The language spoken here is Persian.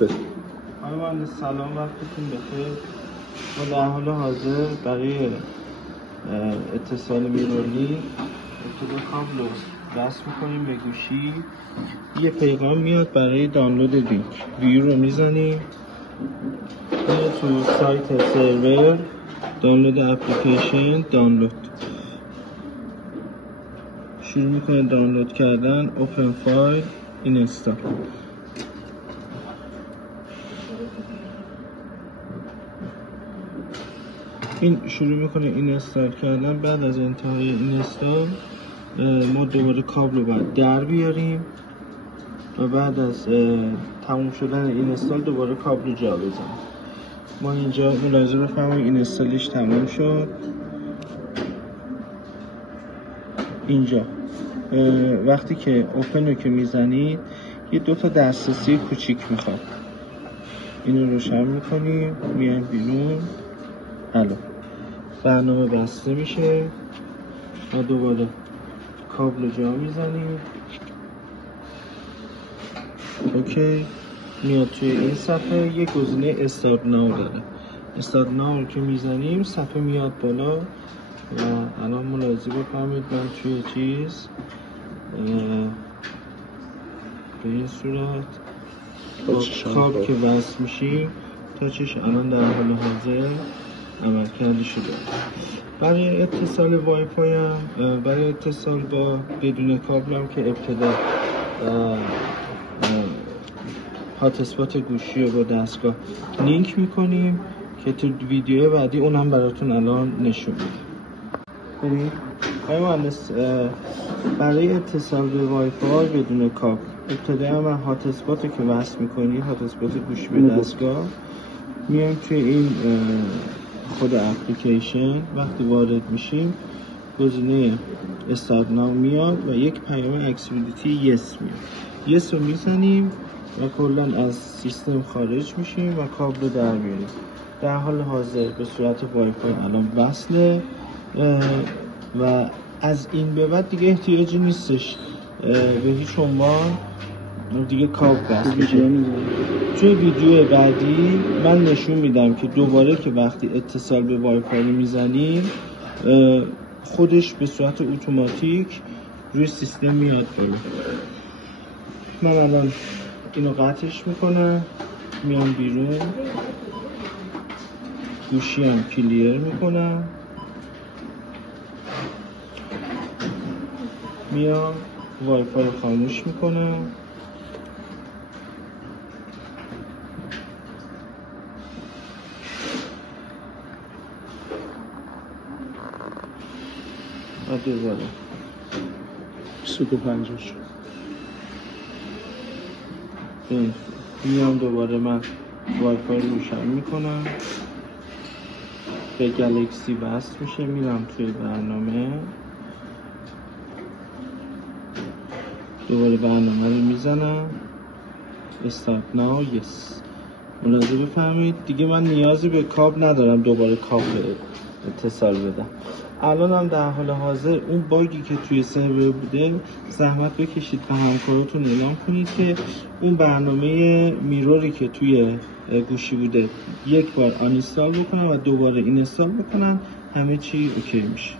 من سلام، وقتتون بخیر. ما در حال حاضر برای اتصال میرورلینک ابتدا کابل رو وصل میکنیم به گوشی. یه پیغام میاد برای دانلود لینک. ویو رو میزنیم، میاد تو سایت سرور دانلود اپلیکیشن. دانلود شروع میکنه دانلود کردن. اوپن فایل، اینستال. این شروع میکنه اینستال کردن. بعد از انتهای اینستال ما دوباره کابل رو باید در بیاریم و بعد از تموم شدن اینستال دوباره کابل رو جا بزنیم. ما اینجا ملاحظه بفرمایید اینستالش تموم شد. اینجا وقتی که اوپن رو که میزنید یه دوتا دسترسی کوچیک میخواد. اینو روشن میکنیم، میایم بیرون. الان برنامه بسته میشه و دوباره کابل رو جا میزنیم. اوکی، میاد توی این صفحه یه گزینه استارت ناو داره. استارت ناو رو که میزنیم صفحه میاد بالا و الان ملاحظه بفرمایید من توی چیز به این صورت کابل که وصل میشیم تاچش الان در حال حاضر عملکرد شده. برای اتصال وای فای هم برای اتصال با بدون کابل هم که ابتدا هات اسپات گوشی رو با دستگاه لینک میکنیم که تو ویدیو بعدی اونم براتون الان نشون میدم. مهندس برای اتصال به وای فای بدون کابل ابتدا هم هات اسپات رو که وصل میکنید، هات اسپات گوشی به دستگاه، میایم توی این خود اپلیکیشن. وقتی وارد میشیم گزینه استارت ناو میاد و یک پیام اکسیبیلیتی یس میاد. یس رو میزنیم و کلا از سیستم خارج میشیم و کابل رو در میاریم. در حال حاضر به صورت وای فای الان وصله و از این به بعد دیگه احتیاجی نیستش به هیچ عنوان دیگه کابل وصل بشه. توی ویدیو بعدی من نشون میدم که دوباره که وقتی اتصال به وای فای میزنیم خودش به صورت اتوماتیک روی سیستم میاد بالا. من الان اینو قطعش میکنم، میام بیرون، گوشی هم کلیر میکنم، میام وای فای رو خاموش میکنم. و دوباره 25 شد. میام دوباره من وای فای روشن میکنم، به گلکسی وصل میشه. میرم توی برنامه، دوباره برنامه رو میزنم استارت ناو یس. ملاحظه بفرمایید دیگه من نیازی به کابل ندارم دوباره کابل اتصال بدم. الان هم در حال حاضر اون باگی که توی سرور بوده زحمت بکشید به همکاراتون اعلام کنید که اون برنامه میروری که توی گوشی بوده یک بار آنینستال بکنن و دوباره اینستال بکنن، همه چی اوکی میشه.